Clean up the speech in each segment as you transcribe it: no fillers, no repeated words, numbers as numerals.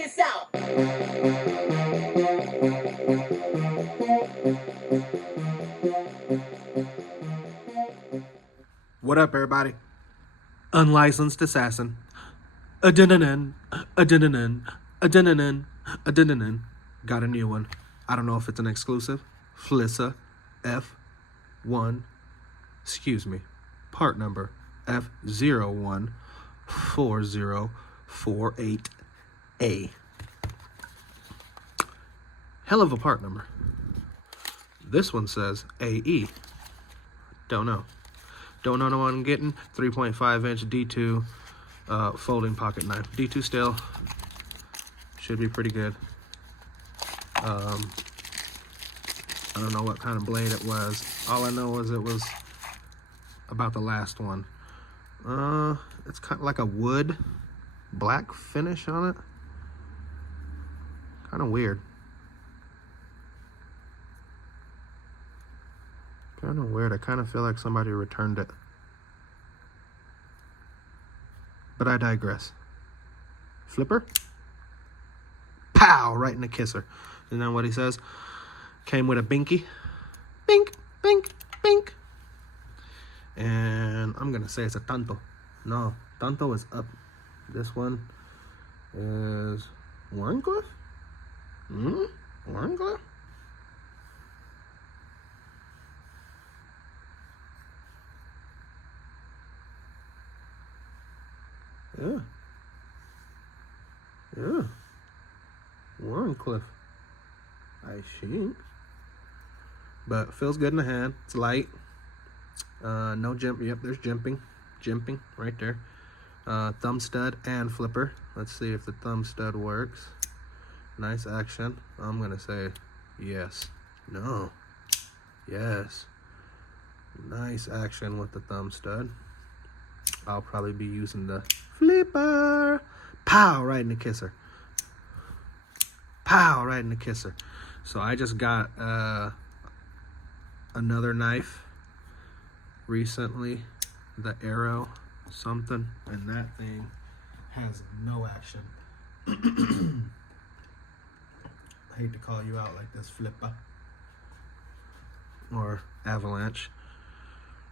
this out. What up, everybody? Unlicensed assassin. Adinanin, adinanin, adinanin, adinanin. Got a new one. I don't know if it's an exclusive. Flissa F1, excuse me, part number F014048A. Hell of a part number. This one says AE. Don't know. Don't know what I'm getting. 3.5 inch D2 folding pocket knife. D2 still should be pretty good. I don't know what kind of blade it was. All I know is it was about the last one. It's kind of like a wood black finish on it. Kind of weird. Kind of weird. I kind of feel like somebody returned it. But I digress. Flipper. Pow! Right in the kisser. Isn't that what he says? Came with a binky. Bink, bink, bink. And I'm going to say it's a tanto. No, tanto is up. This one is Warncliffe? Warncliffe? Yeah. Warncliffe, I think. But feels good in the hand. It's light. No jump. Yep, there's jimping right there. Thumb stud and flipper. Let's see if the thumb stud works. Nice action. I'm gonna say yes. No. Yes. Nice action with the thumb stud. I'll probably be using the flipper. Pow! Right in the kisser. Pow! Right in the kisser. So I just got another knife recently. The Arrow something. And that thing has no action. I hate to call you out like this, Flipper. Or Avalanche.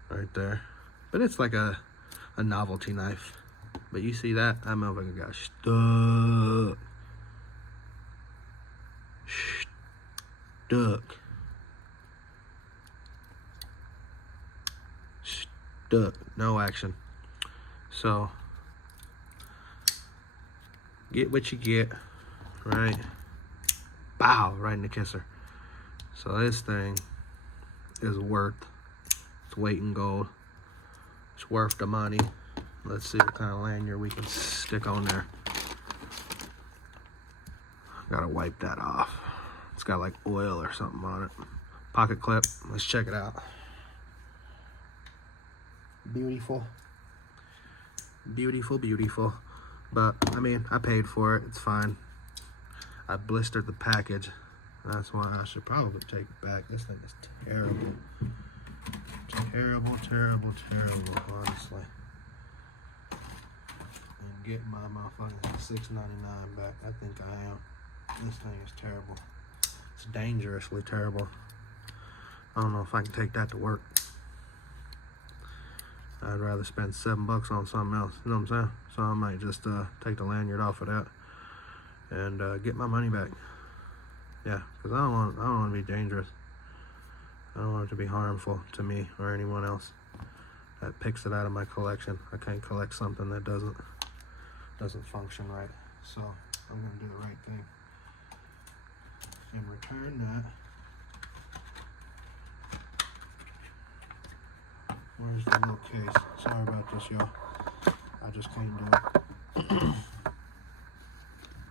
Right there. But it's like a novelty knife. But you see that? That motherfucker got stuck. Stuck. No action. So, get what you get. Right? Bow! Right in the kisser. So this thing is worth its weight in gold. It's worth the money. Let's see what kind of lanyard we can stick on there. Gotta wipe that off. It's got like oil or something on it. Pocket clip. Let's check it out. Beautiful. Beautiful, beautiful. But, I mean, I paid for it. It's fine. I blistered the package. That's why I should probably take it back. This thing is terrible. Terrible, terrible, terrible, honestly. And get my motherfucking $6.99 back. I think I am. This thing is terrible. It's dangerously terrible. I don't know if I can take that to work. I'd rather spend $7 on something else. You know what I'm saying? So I might just take the lanyard off of that and get my money back. Yeah, because I don't want to be dangerous. I don't want it to be harmful to me or anyone else that picks it out of my collection. I can't collect something that doesn't function right. So I'm gonna do the right thing and return that. Where's the little case? Sorry about this, y'all. I just can't do it.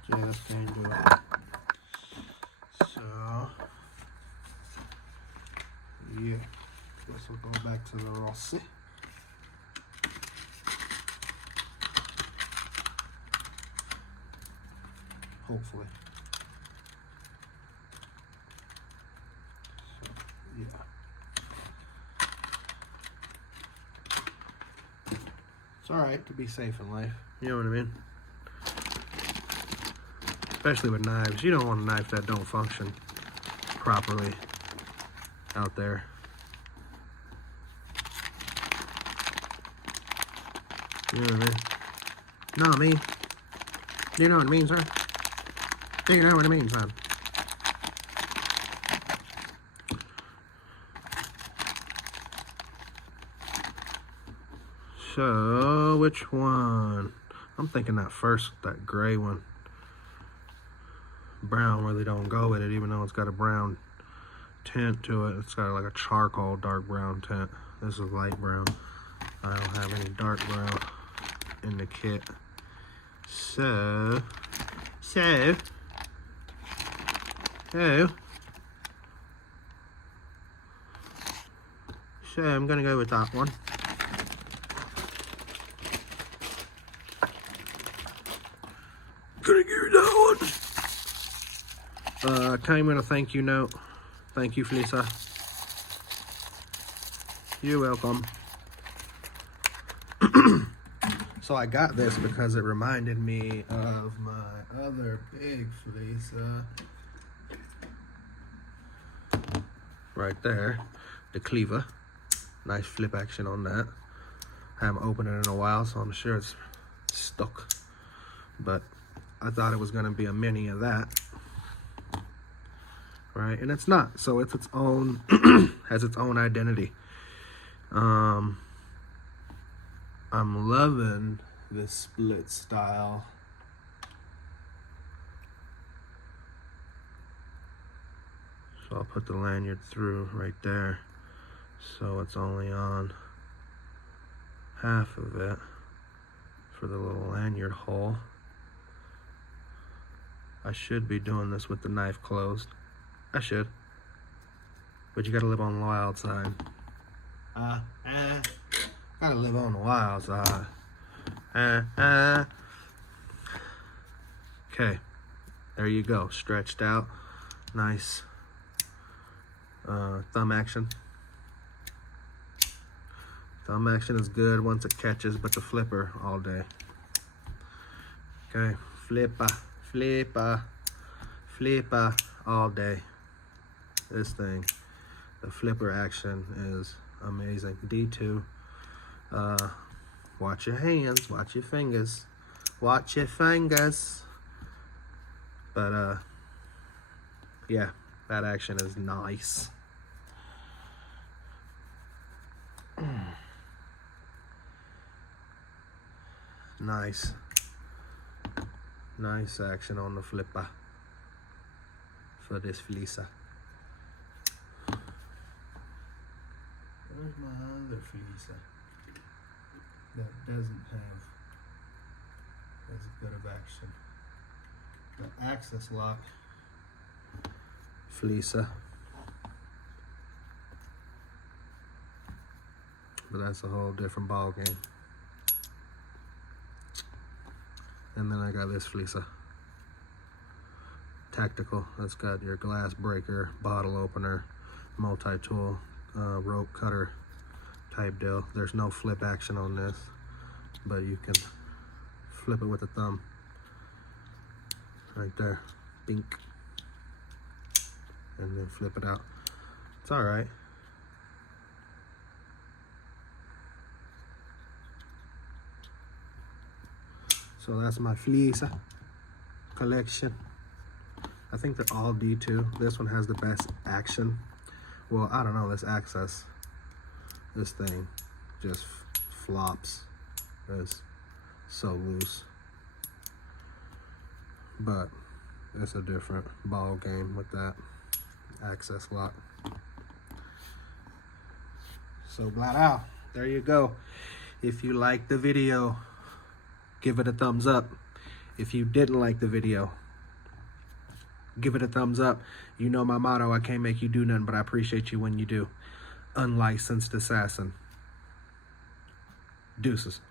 Just can't do it. So, yeah. Guess we'll go back to the Rossi. Hopefully. So, yeah. It's alright to be safe in life. You know what I mean? Especially with knives. You don't want a knife that don't function properly out there. You know what I mean? No, I mean, you know what I mean, sir? You know what I mean, son? So, which one? I'm thinking that first, that gray one. Brown really don't go with it, even though it's got a brown tint to it. It's got like a charcoal dark brown tint. This is light brown. I don't have any dark brown in the kit. So I'm gonna go with that one. Gonna give you that one. Came in a thank you note. Thank you, Flissa. You're welcome. So I got this because it reminded me of my other big Flissa. Right there, the cleaver. Nice flip action on that. I haven't opened it in a while, so I'm sure it's stuck. But I thought it was gonna be a mini of that. Right, and it's not. So it's its own, has its own identity. I'm loving this split style. So I'll put the lanyard through right there. So it's only on half of it for the little lanyard hole. I should be doing this with the knife closed. I should. But you gotta live on the wild side. Gotta live on the wild side. Okay. There you go. Stretched out. Nice thumb action. Thumb action is good once it catches, but the flipper all day. Okay. Flipper all day. This thing. The flipper action is amazing. D2. Watch your hands, watch your fingers. Watch your fingers. But yeah, that action is nice. Nice. Nice action on the flipper for this Flissa. Where's my other Flissa that doesn't have as good of action? The access lock Flissa. But that's a whole different ball game. And then I got this Flissa. Tactical. That's got your glass breaker, bottle opener, multi-tool, rope cutter type deal. There's no flip action on this, but you can flip it with a thumb. Right there. Bink. And then flip it out. It's alright. So that's my Flissa collection. I think they're all D2. This one has the best action. Well, I don't know, this access. This thing just flops. It's so loose. But it's a different ball game with that access lock. So blah, there you go. If you liked the video, give it a thumbs up. If you didn't like the video, give it a thumbs up. You know my motto, I can't make you do nothing, but I appreciate you when you do. Unlicensed assassin. Deuces.